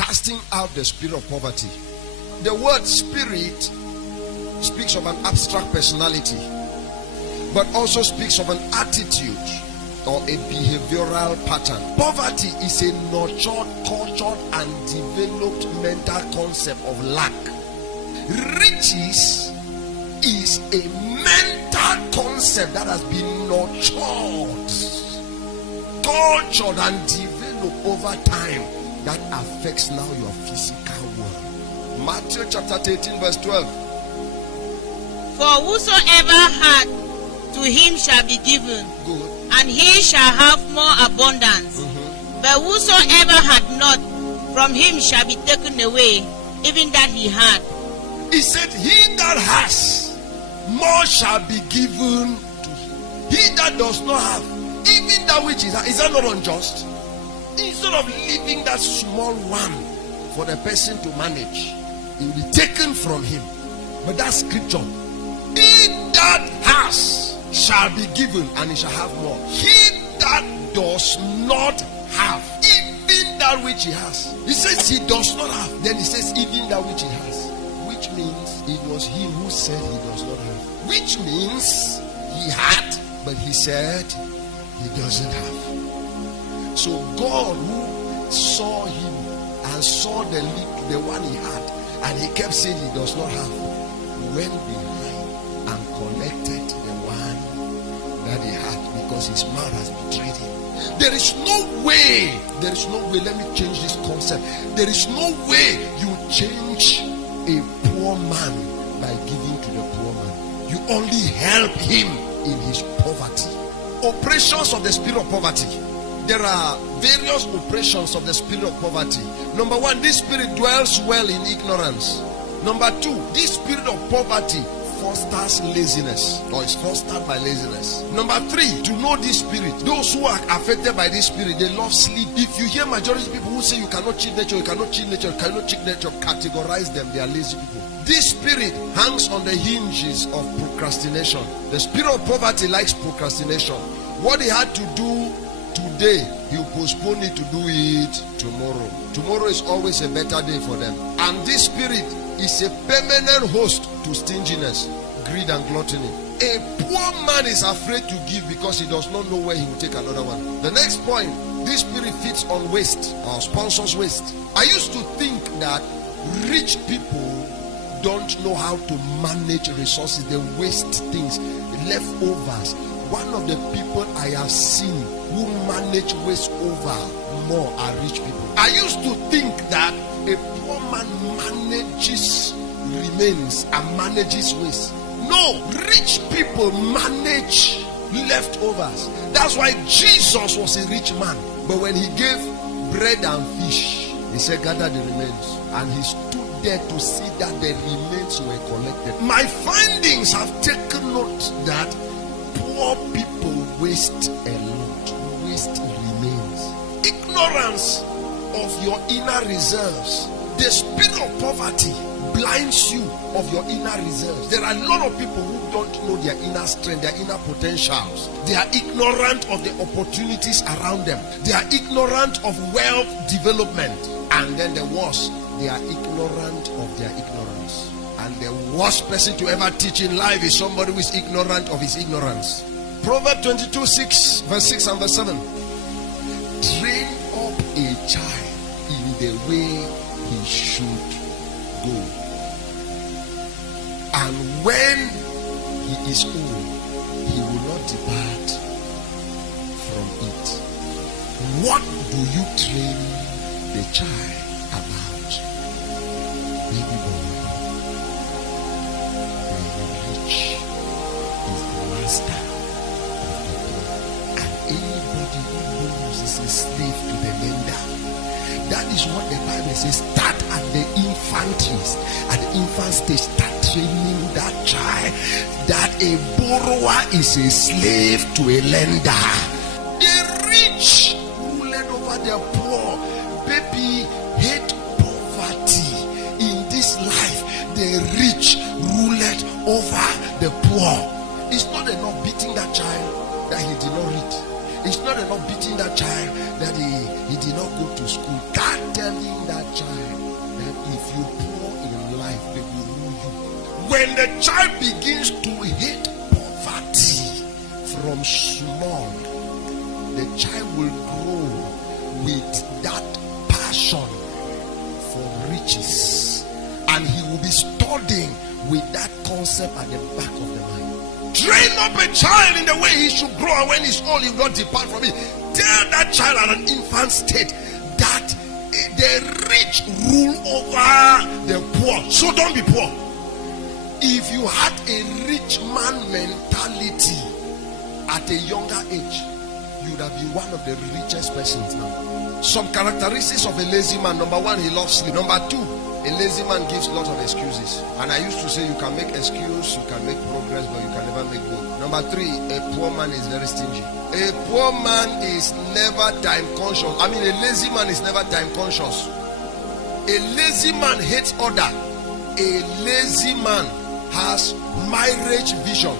casting out the spirit of poverty. The word spirit speaks of an abstract personality, but also speaks of an attitude or a behavioral pattern. Poverty is a nurtured, cultured, and developed mental concept of lack. Riches is a mental concept that has been nurtured, cultured, and developed over time that affects now your physical world. Matthew chapter 18 verse 12. For whosoever hath, to him shall be given. Good. And he shall have more abundance. But whosoever had not, from him shall be taken away, even that he had. He said, he that has, more shall be given to him. He that does not have, even that which is that not unjust? Instead of leaving that small one for the person to manage, it will be taken from him. But that's scripture. He that has shall be given, and he shall have more. He that does not have, even that which he has. He says he does not have, then he says even that which he has, which means it was him who said he does not have, which means he had, but he said he doesn't have. So God, who saw him and saw the one he had, and he kept saying he does not have, went behind and collected the one that he had, because his mouth has betrayed him. There is no way, let me change this concept. There is no way you change a poor man by giving to the poor man. You only help him in his poverty. Oppressions of the spirit of poverty. There are various oppressions of the spirit of poverty. Number one, this spirit dwells well in ignorance. Number two, this spirit of poverty fosters laziness, or is fostered by laziness. Number three, to know this spirit, those who are affected by this spirit, they love sleep. If you hear majority of people who say you cannot cheat nature, categorize them, they are lazy people. This spirit hangs on the hinges of procrastination. The spirit of poverty likes procrastination. What he had to do today, he'll postpone it to do it tomorrow. Tomorrow is always a better day for them. And this spirit is a permanent host to stinginess, greed, and gluttony. A poor man is afraid to give because he does not know where he will take another one. The next point, this spirit feeds on waste, or sponsors waste. I used to think that rich people don't know how to manage resources. They waste things, leftovers. One of the people I have seen who manage waste over more are rich people. I used to think that a poor man manages remains and manages waste. No, rich people manage leftovers. That's why Jesus was a rich man. But when he gave bread and fish, he said, gather the remains. And he stood there to see that the remains were collected. My findings have taken note that poor people waste a lot. Waste remains. Ignorance of your inner reserves. The spirit of poverty blinds you of your inner reserves. There are a lot of people who don't know their inner strength, their inner potentials. They are ignorant of the opportunities around them. They are ignorant of wealth development. And then the worst, they are ignorant of their ignorance. And the worst person to ever teach in life is somebody who is ignorant of his ignorance. Proverbs 22:6, verse 6 and verse 7. Train up a child in the way he should go, and when he is old, he will not depart from it. What do you train the child about? Baby boy, the rich is the master of the poor, and anybody who knows is a slave to the lender. That is what the Bible says. Start at the infancies, at the infant stage. Start training that child that a borrower is a slave to a lender. The rich ruled over the poor. Baby, hate poverty in this life. The rich ruled over the poor. It's not enough beating that child that he did not read. It's not enough beating that child that he did not go to school. God telling that child that if you poor in life, they will rule you. When the child begins to hate poverty from small, the child will grow with that passion for riches, and he will be studying with that concept at the back of the mind. Train up a child in the way he should grow, and when he's old, he will not depart from it. Tell that child at an infant state that the rich rule over the poor, so don't be poor. If you had a rich man mentality at a younger age, you would have been one of the richest persons now. Some characteristics of a lazy man: number one, he loves sleep. Number two, a lazy man gives a lot of excuses. And I used to say you can make excuse, you can make progress, but you can never make good. Number three, a poor man is very stingy. A poor man is never time conscious. A lazy man is never time conscious. A lazy man hates order. A lazy man has marriage vision.